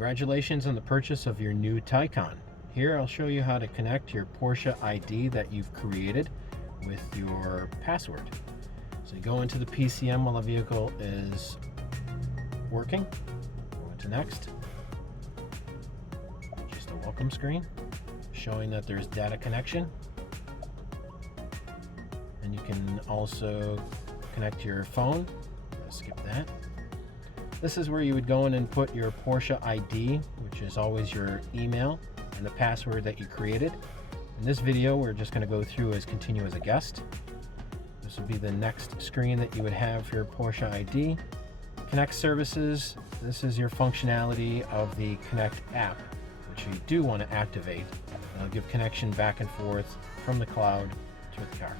Congratulations on the purchase of your new Taycan. Here I'll show you how to connect your Porsche ID that you've created with your password. So you go into the PCM while the vehicle is working. Go into next. Just a welcome screen showing that there's data connection. And you can also connect your phone. I'll skip that. This is where you would go in and put your Porsche ID, which is always your email, and the password that you created. In this video, we're just going to go through as continue as a guest. This will be the next screen that you would have for your Porsche ID. Connect services. This is your functionality of the Connect app, which you do want to activate. It'll give connection back and forth from the cloud to the car.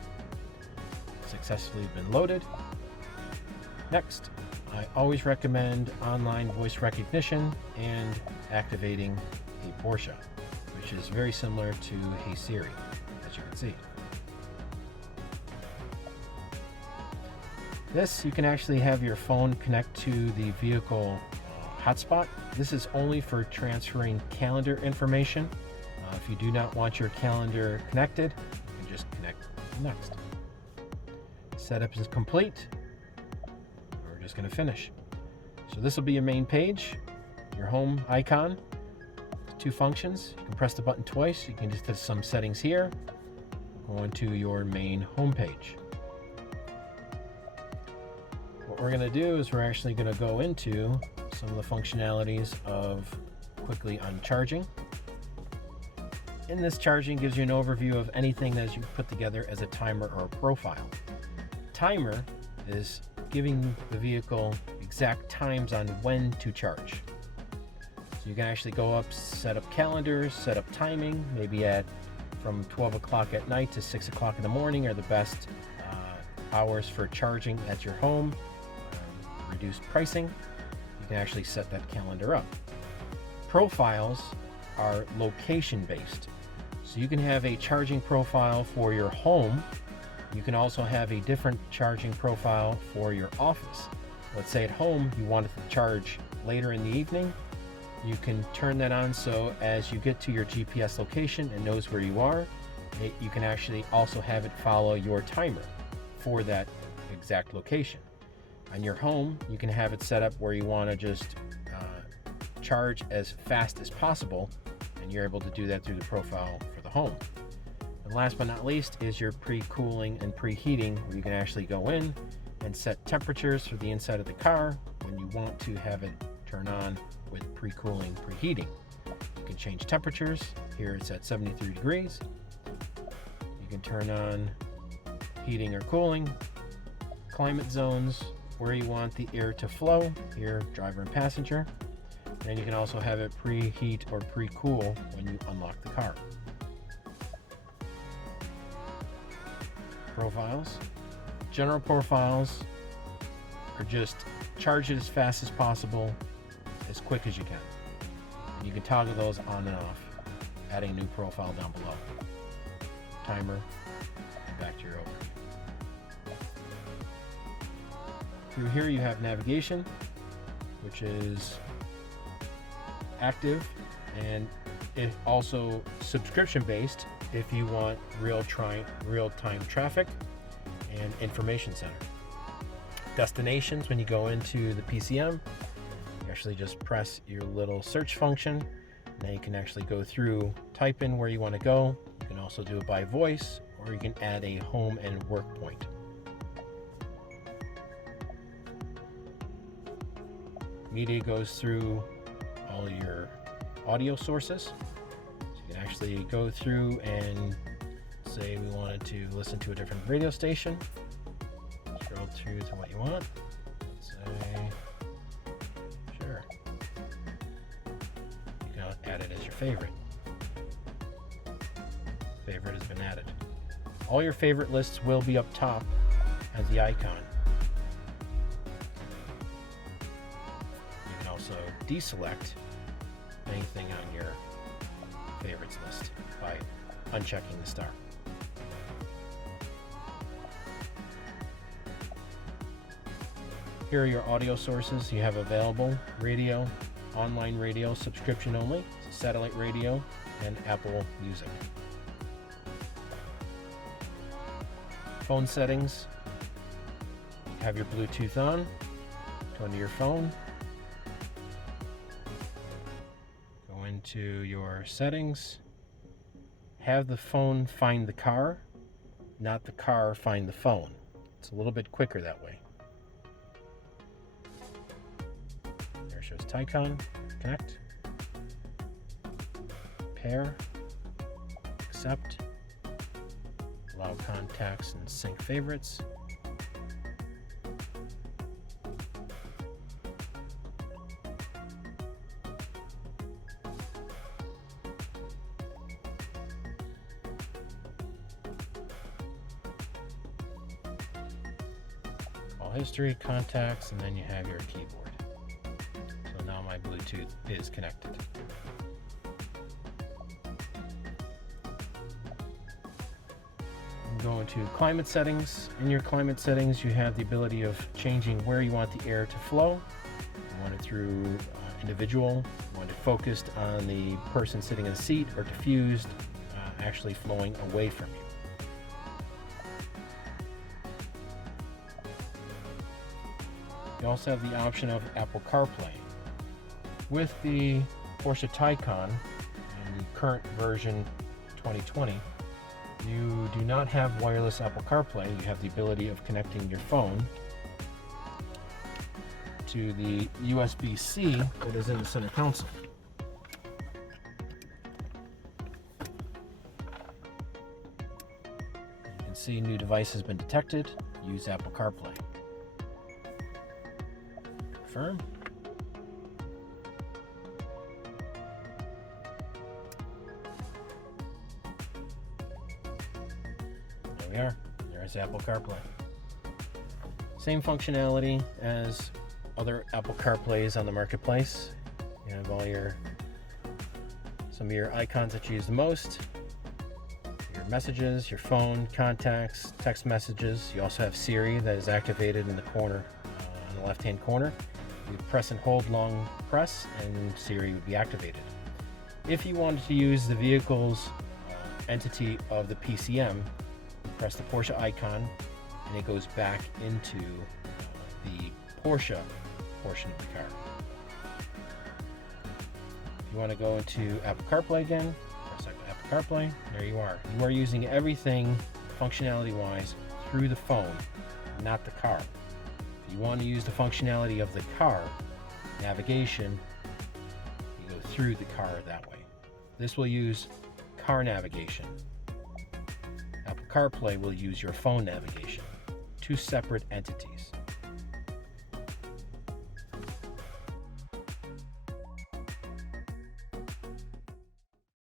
Successfully been loaded. Next, I always recommend online voice recognition and activating a Porsche, which is very similar to Hey Siri, as you can see. This, you can actually have your phone connect to the vehicle hotspot. This is only for transferring calendar information. If you do not want your calendar connected, you can just connect next. Setup is complete. We're just going to finish. So this will be your main page, your home icon. Two functions. You can press the button twice. You can just do some settings here. Go into your main home page. What we're going to do is we're actually going to go into some of the functionalities of quickly uncharging. In this, charging gives you an overview of anything that you put together as a timer or a profile. Timer is giving the vehicle exact times on when to charge. So you can actually go up, set up calendars, set up timing, maybe at from 12 o'clock at night to 6 o'clock in the morning are the best hours for charging at your home. Reduced pricing, you can actually set that calendar up. Profiles are location based. So you can have a charging profile for your home. You can also have a different charging profile for your office. Let's say at home you want it to charge later in the evening. You can turn that on so as you get to your GPS location and knows where you are, you can actually also have it follow your timer for that exact location. On your home, you can have it set up where you want to just charge as fast as possible, and you're able to do that through the profile for the home. And last but not least is your pre-cooling and preheating, where you can actually go in and set temperatures for the inside of the car when you want to have it turn on with pre-cooling, preheating. You can change temperatures. Here it's at 73 degrees. You can turn on heating or cooling, climate zones, where you want the air to flow, here driver and passenger. And you can also have it preheat or pre-cool when you unlock the car. Profiles. General profiles are just charge it as fast as possible, as quick as you can. And you can toggle those on and off, adding a new profile down below. Timer, and back to your overview. Through here you have navigation, which is active, and it also subscription based if you want real-time traffic, and information center. Destinations, when you go into the PCM, you actually just press your little search function. Now you can actually go through, type in where you want to go. You can also do it by voice, or you can add a home and work point. Media goes through all your audio sources. So you can actually go through and say we wanted to listen to a different radio station. Scroll through to what you want. Let's say, sure. You can add it as your favorite. Favorite has been added. All your favorite lists will be up top as the icon. Also deselect anything on your favorites list by unchecking the star. Here are your audio sources you have available: radio, online radio subscription only, satellite radio, and Apple Music. Phone settings, you have your Bluetooth on, go into your phone, go into your settings, have the phone find the car, not the car find the phone. It's a little bit quicker that way. There it shows Taycan, connect, pair, accept, allow contacts and sync favorites. All history, contacts, and then you have your keyboard. So now my Bluetooth is connected. Go into climate settings. In your climate settings, you have the ability of changing where you want the air to flow. You want it through individual, you want it focused on the person sitting in the seat, or diffused, actually flowing away from you. You also have the option of Apple CarPlay. With the Porsche Taycan in the current version 2020, you do not have wireless Apple CarPlay. You have the ability of connecting your phone to the USB-C that is in the center console. You can see new device has been detected. Use Apple CarPlay. Confirm. There we are. There's Apple CarPlay. Same functionality as other Apple CarPlays on the marketplace. You have all some of your icons that you use the most, your messages, your phone, contacts, text messages. You also have Siri that is activated in the corner, on the left-hand corner. You press and hold long press, and Siri would be activated. If you wanted to use the vehicle's entity of the PCM, you press the Porsche icon, and it goes back into the Porsche portion of the car. If you want to go into Apple CarPlay again, press Apple CarPlay. There you are. You are using everything functionality-wise through the phone, not the car. If you want to use the functionality of the car, navigation, you go through the car that way. This will use car navigation. Apple CarPlay will use your phone navigation. Two separate entities.